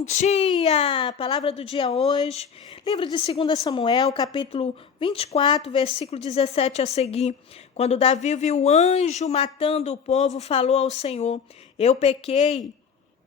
Bom dia! Palavra do dia hoje, livro de 2 Samuel, capítulo 24, versículo 17 a seguir. Quando Davi viu o anjo matando o povo, falou ao Senhor: eu pequei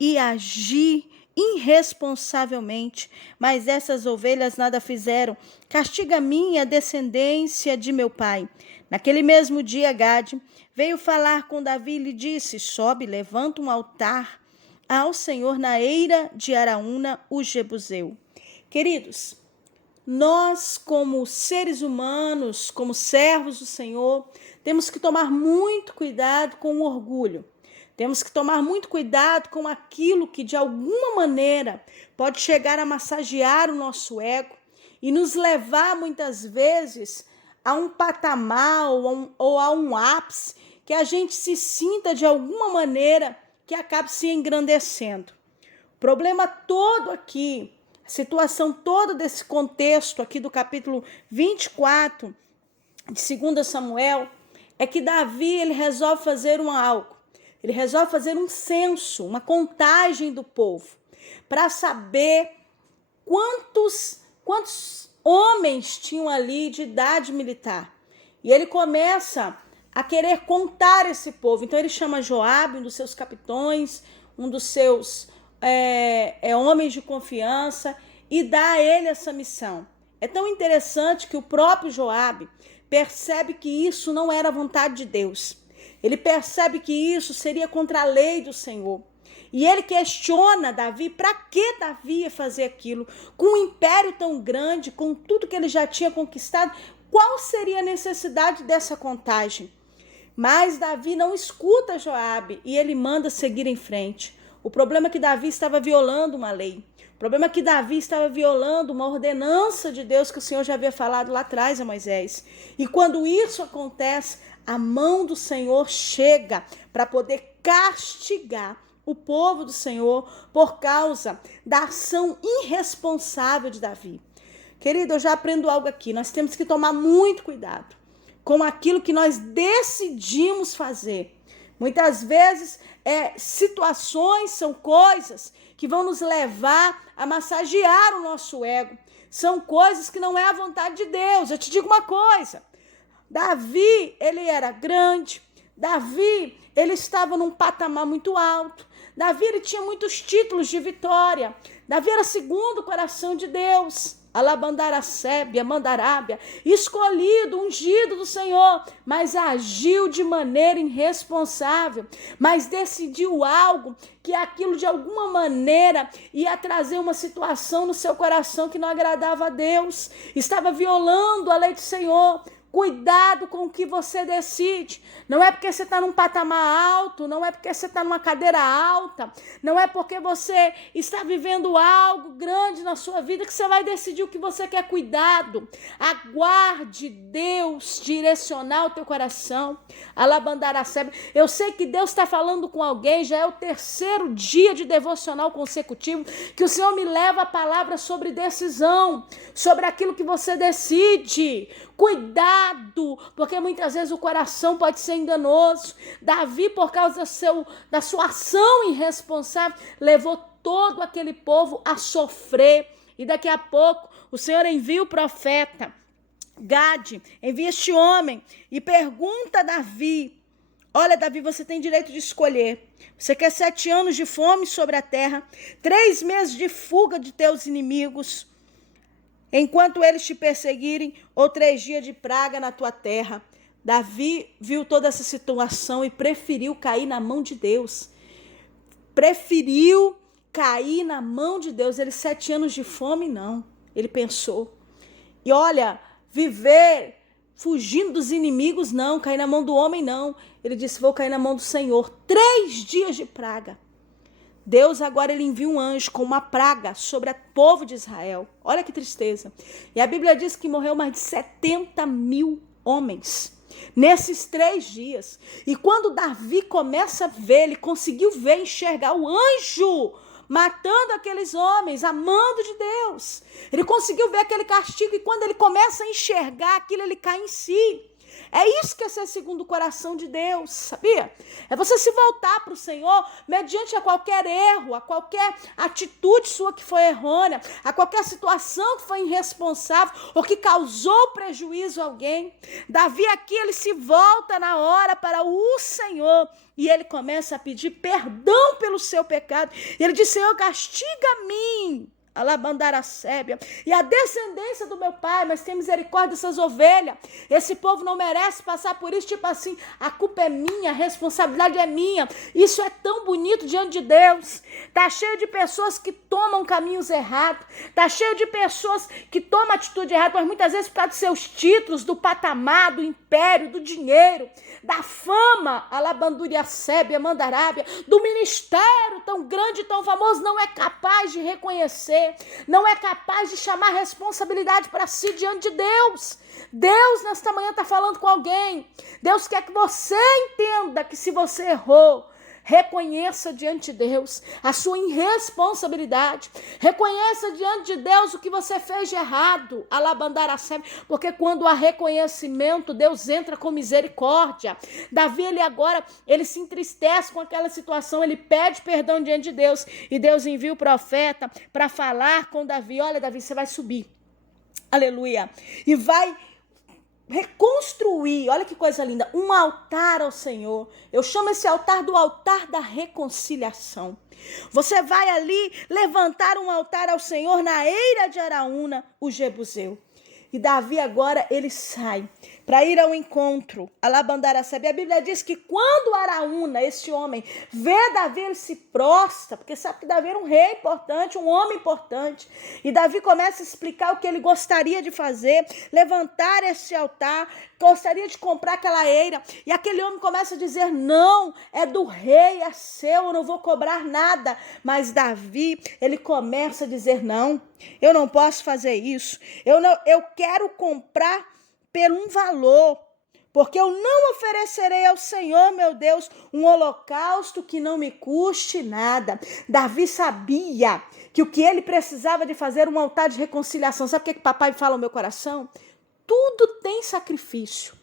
e agi irresponsavelmente, mas essas ovelhas nada fizeram. Castiga a minha descendência de meu pai. Naquele mesmo dia, Gade veio falar com Davi e lhe disse: sobe, levanta um altar ao Senhor na eira de Araúna, o Jebuseu. Queridos, nós como seres humanos, como servos do Senhor, temos que tomar muito cuidado com o orgulho. Temos que tomar muito cuidado com aquilo que de alguma maneira pode chegar a massagear o nosso ego e nos levar muitas vezes a um patamar ou a um ápice que a gente se sinta de alguma maneira que acabe se engrandecendo. O problema todo aqui, a situação toda desse contexto aqui do capítulo 24 de 2 Samuel, é que Davi ele resolve fazer algo. Ele resolve fazer um censo, uma contagem do povo, para saber quantos homens tinham ali de idade militar. E ele começa a querer contar esse povo. Então ele chama Joabe, um dos seus capitões, um dos seus homens de confiança, e dá a ele essa missão. É tão interessante que o próprio Joabe percebe que isso não era vontade de Deus. Ele percebe que isso seria contra a lei do Senhor. E ele questiona Davi, para que Davi ia fazer aquilo? Com um império tão grande, com tudo que ele já tinha conquistado, qual seria a necessidade dessa contagem? Mas Davi não escuta Joabe e ele manda seguir em frente. O problema é que Davi estava violando uma lei. O problema é que Davi estava violando uma ordenança de Deus que o Senhor já havia falado lá atrás a Moisés. E quando isso acontece, a mão do Senhor chega para poder castigar o povo do Senhor por causa da ação irresponsável de Davi. Querido, eu já aprendo algo aqui. Nós temos que tomar muito cuidado com aquilo que nós decidimos fazer. Muitas vezes, situações são coisas que vão nos levar a massagear o nosso ego. São coisas que não é a vontade de Deus. Eu te digo uma coisa. Davi, ele era grande. Davi, ele estava num patamar muito alto. Davi, ele tinha muitos títulos de vitória. Davi era segundo o coração de Deus. Alabandaracébia, Mandarábia, escolhido, ungido do Senhor, mas agiu de maneira irresponsável, mas decidiu algo que aquilo de alguma maneira ia trazer uma situação no seu coração que não agradava a Deus, estava violando a lei do Senhor. Cuidado com o que você decide. Não é porque você está num patamar alto, não é porque você está numa cadeira alta, não é porque você está vivendo algo grande na sua vida que você vai decidir o que você quer. Cuidado. Aguarde Deus direcionar o teu coração. Alabandaracebe. Eu sei que Deus está falando com alguém, já é o terceiro dia de devocional consecutivo que o Senhor me leva a palavra sobre decisão, sobre aquilo que você decide. Cuidado, porque muitas vezes o coração pode ser enganoso. Davi, por causa da sua ação irresponsável, levou todo aquele povo a sofrer. E daqui a pouco o Senhor envia o profeta Gade, envia este homem e pergunta a Davi: olha, Davi, você tem direito de escolher. Você quer 7 anos de fome sobre a terra, 3 meses de fuga de teus inimigos, enquanto eles te perseguirem, ou 3 dias de praga na tua terra? Davi viu toda essa situação e preferiu cair na mão de Deus. Preferiu cair na mão de Deus. Ele 7 anos de fome, não. Ele pensou. E olha, viver fugindo dos inimigos, não. Cair na mão do homem, não. Ele disse: vou cair na mão do Senhor. 3 dias de praga. Deus agora ele envia um anjo com uma praga sobre o povo de Israel. Olha que tristeza. E a Bíblia diz que morreu mais de 70 mil homens nesses 3 dias. E quando Davi começa a ver, ele conseguiu ver, enxergar o anjo matando aqueles homens, amando de Deus. Ele conseguiu ver aquele castigo e quando ele começa a enxergar aquilo, ele cai em si. É isso que é ser segundo o coração de Deus, sabia? É você se voltar para o Senhor mediante a qualquer erro, a qualquer atitude sua que foi errônea, a qualquer situação que foi irresponsável ou que causou prejuízo a alguém. Davi aqui, ele se volta na hora para o Senhor e ele começa a pedir perdão pelo seu pecado. E ele diz: Senhor, castiga-me, Alabandaracébia, e a descendência do meu pai, mas tem misericórdia dessas ovelhas. Esse povo não merece passar por isso, tipo assim, a culpa é minha, a responsabilidade é minha. Isso é tão bonito diante de Deus. Tá cheio de pessoas que tomam caminhos errados, tá cheio de pessoas que tomam atitude errada, mas muitas vezes por causa de seus títulos, do patamar, do império, do dinheiro, da fama, Alabanduriacébia, Mandarábia, do ministério tão grande, tão famoso, não é capaz de reconhecer, não é capaz de chamar responsabilidade para si diante de Deus. Deus nesta manhã está falando com alguém. Deus quer que você entenda que se você errou, reconheça diante de Deus a sua irresponsabilidade. Reconheça diante de Deus o que você fez de errado. Alabandaracém, porque quando há reconhecimento, Deus entra com misericórdia. Davi, ele se entristece com aquela situação, ele pede perdão diante de Deus, e Deus envia o profeta para falar com Davi: olha, Davi, você vai subir, aleluia, e vai reconstruir, olha que coisa linda, um altar ao Senhor. Eu chamo esse altar do altar da reconciliação. Você vai ali levantar um altar ao Senhor na eira de Araúna, o Jebuseu. E Davi agora, ele sai para ir ao encontro, Alabandaracebe. A Bíblia diz que quando Araúna, esse homem, vê Davi, ele se prostra, porque sabe que Davi era um rei importante, um homem importante. E Davi começa a explicar o que ele gostaria de fazer, levantar esse altar, gostaria de comprar aquela eira. E aquele homem começa a dizer: não, é do rei, é seu, eu não vou cobrar nada. Mas Davi, ele começa a dizer: não, eu não posso fazer isso, eu quero comprar por um valor, porque eu não oferecerei ao Senhor, meu Deus, um holocausto que não me custe nada. Davi sabia que o que ele precisava de fazer era um altar de reconciliação. Sabe o que papai fala ao meu coração? Tudo tem sacrifício.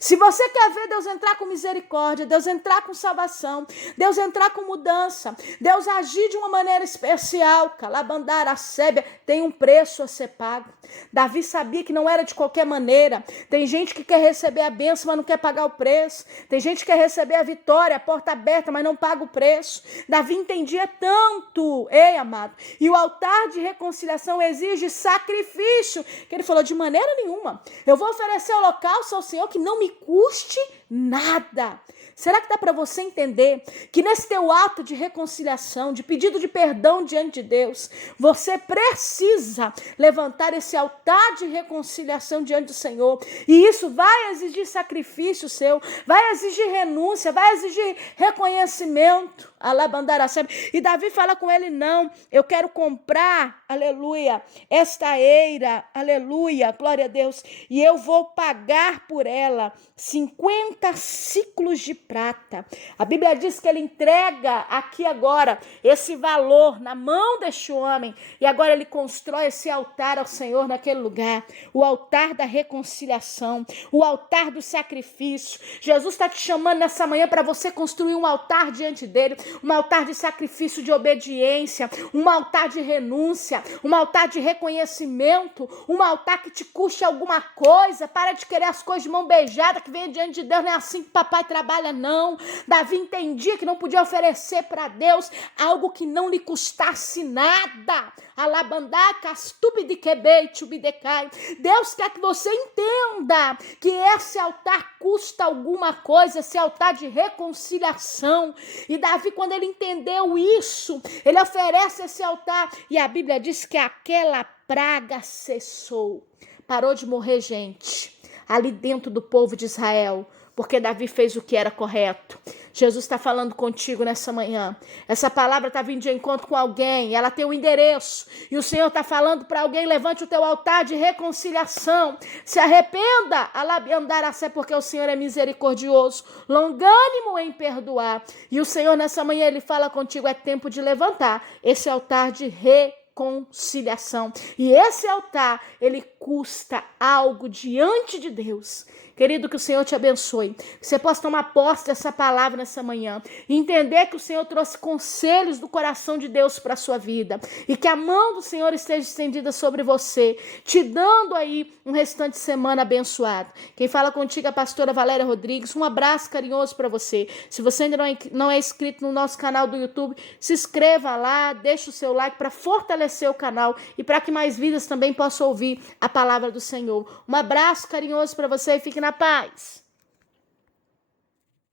Se você quer ver Deus entrar com misericórdia, Deus entrar com salvação, Deus entrar com mudança, Deus agir de uma maneira especial, Calabandaracébia, tem um preço a ser pago. Davi sabia que não era de qualquer maneira. Tem gente que quer receber a bênção, mas não quer pagar o preço. Tem gente que quer receber a vitória, a porta aberta, mas não paga o preço. Davi entendia tanto, ei, amado, e o altar de reconciliação exige sacrifício, que ele falou: de maneira nenhuma, eu vou oferecer holocausto ao Senhor que não me custe nada. Será que dá para você entender que nesse teu ato de reconciliação, de pedido de perdão diante de Deus, você precisa levantar esse altar de reconciliação diante do Senhor, e isso vai exigir sacrifício seu, vai exigir renúncia, vai exigir reconhecimento, Alabandaracebe. E Davi fala com ele: não, eu quero comprar, aleluia, esta eira, aleluia, glória a Deus, e eu vou pagar por ela 50 ciclos de prata. A Bíblia diz que ele entrega aqui agora esse valor na mão deste homem, e agora ele constrói esse altar ao Senhor naquele lugar, o altar da reconciliação, o altar do sacrifício. Jesus está te chamando nessa manhã para você construir um altar diante dele, um altar de sacrifício, de obediência, um altar de renúncia, um altar de reconhecimento, um altar que te custe alguma coisa. Para de querer as coisas de mão beijada que vem diante de Deus. Não é assim que papai trabalha, não. Davi entendia que não podia oferecer para Deus algo que não lhe custasse nada. Deus quer que você entenda que esse altar custa alguma coisa, esse altar de reconciliação. E Davi, quando ele entendeu isso, ele oferece esse altar, e a Bíblia diz que aquela praga cessou. Parou de morrer gente ali dentro do povo de Israel, porque Davi fez o que era correto. Jesus está falando contigo nessa manhã. Essa palavra está vindo de encontro com alguém, ela tem um endereço, e o Senhor está falando para alguém: levante o teu altar de reconciliação, se arrependa, Alabandaracé, porque o Senhor é misericordioso, longânimo em perdoar. E o Senhor nessa manhã, ele fala contigo: é tempo de levantar esse altar de reconciliação. E esse altar, ele custa algo diante de Deus. Querido, que o Senhor te abençoe. Que você possa tomar posse dessa palavra nessa manhã. E entender que o Senhor trouxe conselhos do coração de Deus para a sua vida. E que a mão do Senhor esteja estendida sobre você, te dando aí um restante de semana abençoado. Quem fala contigo é a pastora Valéria Rodrigues. Um abraço carinhoso para você. Se você ainda não é inscrito no nosso canal do YouTube, se inscreva lá, deixa o seu like para fortalecer o canal e para que mais vidas também possam ouvir a palavra do Senhor. Um abraço carinhoso para você e fique na paz.